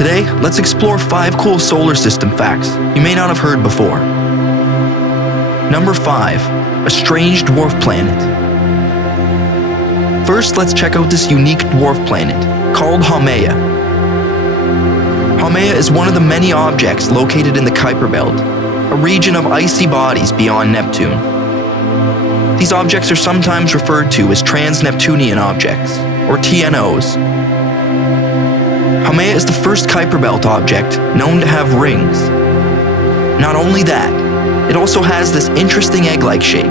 Today, let's explore 5 cool solar system facts you may not have heard before. Number 5. A strange dwarf planet. First, let's check out this unique dwarf planet, called Haumea. Haumea is one of the many objects located in the Kuiper Belt, a region of icy bodies beyond Neptune. These objects are sometimes referred to as trans-Neptunian objects, or TNOs. Haumea is the first Kuiper Belt object known to have rings. Not only that, it also has this interesting egg-like shape.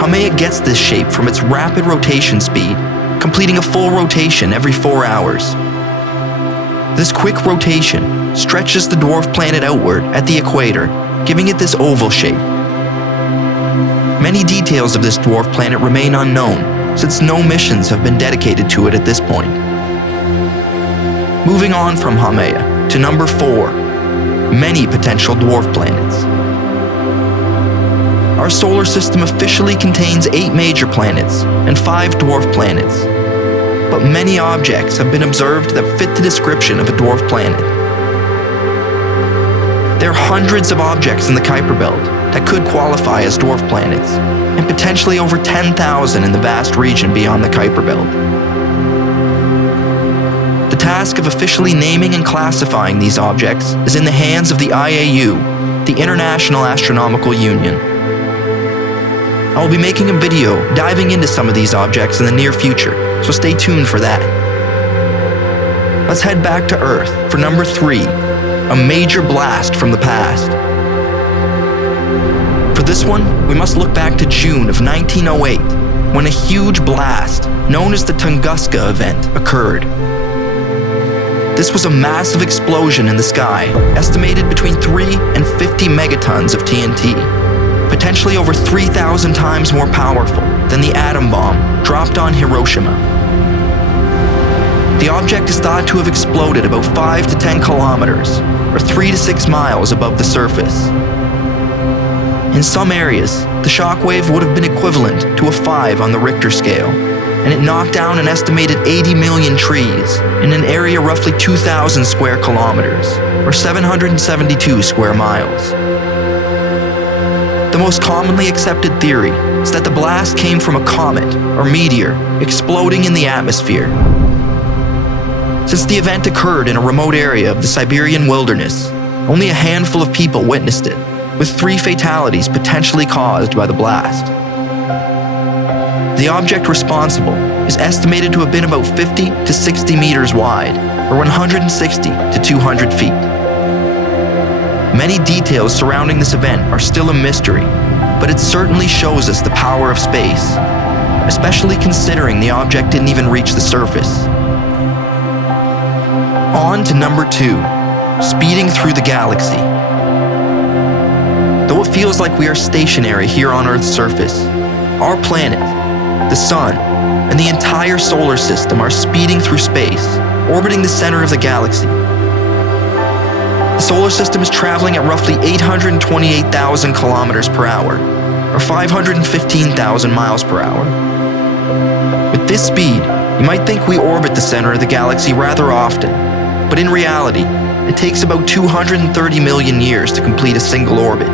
Haumea gets this shape from its rapid rotation speed, completing a full rotation every 4 hours. This quick rotation stretches the dwarf planet outward at the equator, giving it this oval shape. Many details of this dwarf planet remain unknown, since no missions have been dedicated to it at this point. Moving on from Haumea to number 4, many potential dwarf planets. Our solar system officially contains 8 major planets and 5 dwarf planets, but many objects have been observed that fit the description of a dwarf planet. There are hundreds of objects in the Kuiper Belt that could qualify as dwarf planets, and potentially over 10,000 in the vast region beyond the Kuiper Belt. The task of officially naming and classifying these objects is in the hands of the IAU, the International Astronomical Union. I will be making a video diving into some of these objects in the near future, so stay tuned for that. Let's head back to Earth for number 3, a major blast from the past. For this one, we must look back to June of 1908, when a huge blast, known as the Tunguska Event, occurred. This was a massive explosion in the sky, estimated between 3 and 50 megatons of TNT, potentially over 3,000 times more powerful than the atom bomb dropped on Hiroshima. The object is thought to have exploded about 5 to 10 kilometers, or 3 to 6 miles above the surface. In some areas, the shockwave would have been equivalent to a 5 on the Richter scale, and it knocked down an estimated 80 million trees in an area roughly 2,000 square kilometers, or 772 square miles. The most commonly accepted theory is that the blast came from a comet or meteor exploding in the atmosphere. Since the event occurred in a remote area of the Siberian wilderness, only a handful of people witnessed it, with 3 fatalities potentially caused by the blast. The object responsible is estimated to have been about 50 to 60 meters wide, or 160 to 200 feet. Many details surrounding this event are still a mystery, but it certainly shows us the power of space, especially considering the object didn't even reach the surface. On to number 2, speeding through the galaxy. Though it feels like we are stationary here on Earth's surface, our planet, the Sun, and the entire solar system are speeding through space, orbiting the center of the galaxy. The solar system is traveling at roughly 828,000 kilometers per hour, or 515,000 miles per hour. With this speed, you might think we orbit the center of the galaxy rather often, but in reality, it takes about 230 million years to complete a single orbit.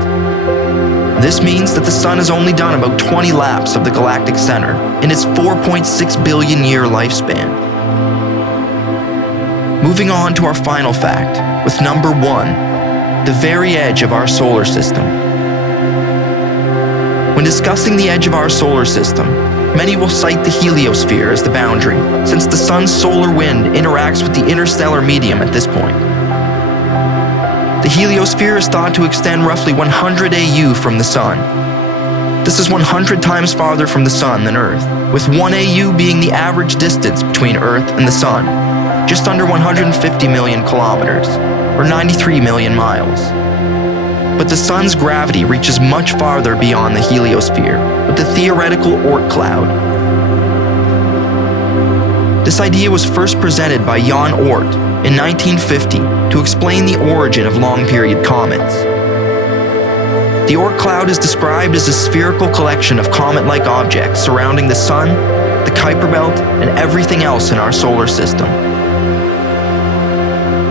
This means that the Sun has only done about 20 laps of the galactic center in its 4.6 billion year lifespan. Moving on to our final fact, with number 1, the very edge of our solar system. When discussing the edge of our solar system, many will cite the Heliosphere as the boundary, since the Sun's solar wind interacts with the interstellar medium at this point. The Heliosphere is thought to extend roughly 100 AU from the Sun. This is 100 times farther from the Sun than Earth, with 1 AU being the average distance between Earth and the Sun, just under 150 million kilometers, or 93 million miles. But the Sun's gravity reaches much farther beyond the Heliosphere, with the theoretical Oort Cloud. This idea was first presented by Jan Oort in 1950 to explain the origin of long-period comets. The Oort Cloud is described as a spherical collection of comet-like objects surrounding the Sun, the Kuiper Belt, and everything else in our solar system.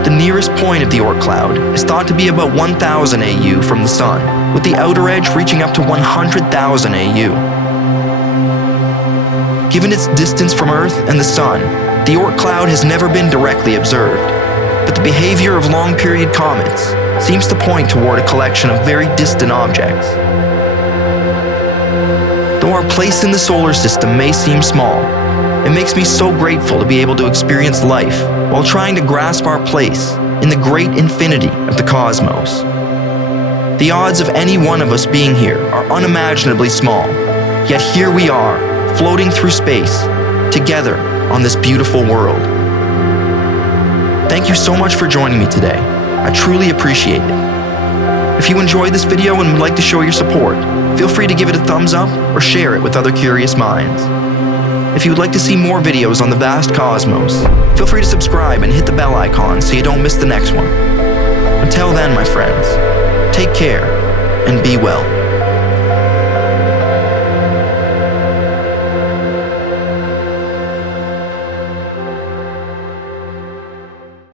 The nearest point of the Oort Cloud is thought to be about 1,000 AU from the Sun, with the outer edge reaching up to 100,000 AU. Given its distance from Earth and the Sun, the Oort Cloud has never been directly observed, but the behavior of long-period comets seems to point toward a collection of very distant objects. Though our place in the solar system may seem small, it makes me so grateful to be able to experience life while trying to grasp our place in the great infinity of the cosmos. The odds of any one of us being here are unimaginably small, yet here we are, floating through space, together on this beautiful world. Thank you so much for joining me today. I truly appreciate it. If you enjoyed this video and would like to show your support, feel free to give it a thumbs up or share it with other curious minds. If you would like to see more videos on the vast cosmos, feel free to subscribe and hit the bell icon so you don't miss the next one. Until then, my friends, take care and be well.